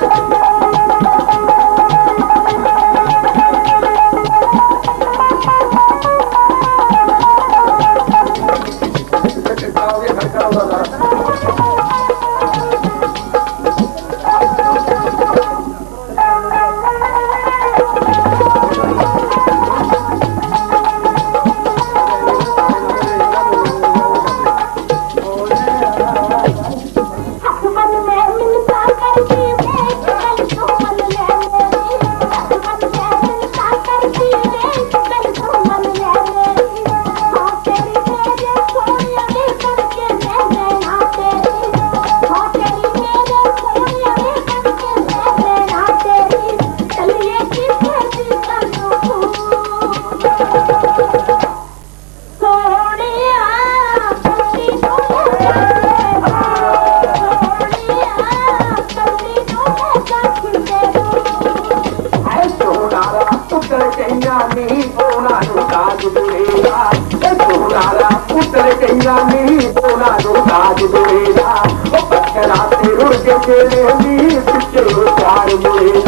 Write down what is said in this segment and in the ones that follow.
Thank you. रा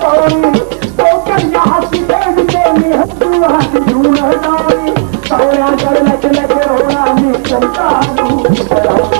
توهان جي حسي